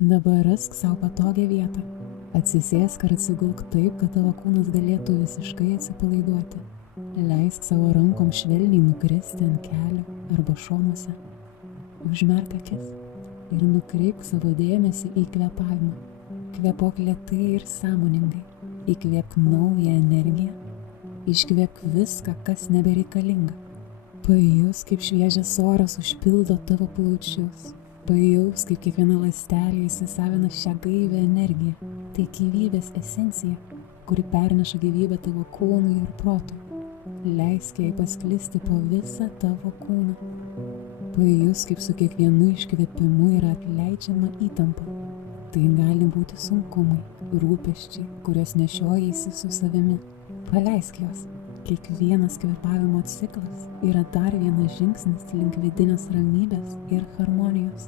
Dabar rask savo patogią vietą. Atsisėsk ar atsigulk taip, kad tavo kūnas galėtų visiškai atsipalaiduoti. Leisk savo rankom švelniai nukristi ant kelių arba šonuose. Užmerk akis ir nukreipk savo dėmesį į kvėpavimą. Kvėpuok lėtai ir sąmoningai. Įkvėpk naują energiją. Iškvėpk viską, kas nebereikalinga. Pajaus, kaip šviežias oras užpildo tavo plaučius. Pajaus, kaip kiekviena ląstelė įsisavina šią gaivę energiją. Tai gyvybės esencija, kuri perneša gyvybę tavo kūnui ir protui. Leisk jai pasklisti po visą tavo kūną. Pajaus, kaip su kiekvienu iškvėpimu yra atleidžiama įtampa. Tai gali būti sunkumai, rūpesčiai, kuriuos nešiojaisi su savimi. Paleisk juos. Kiekvienas kvėpavimo ciklas yra dar vienas žingsnis link vidinės ramybės ir harmonijos.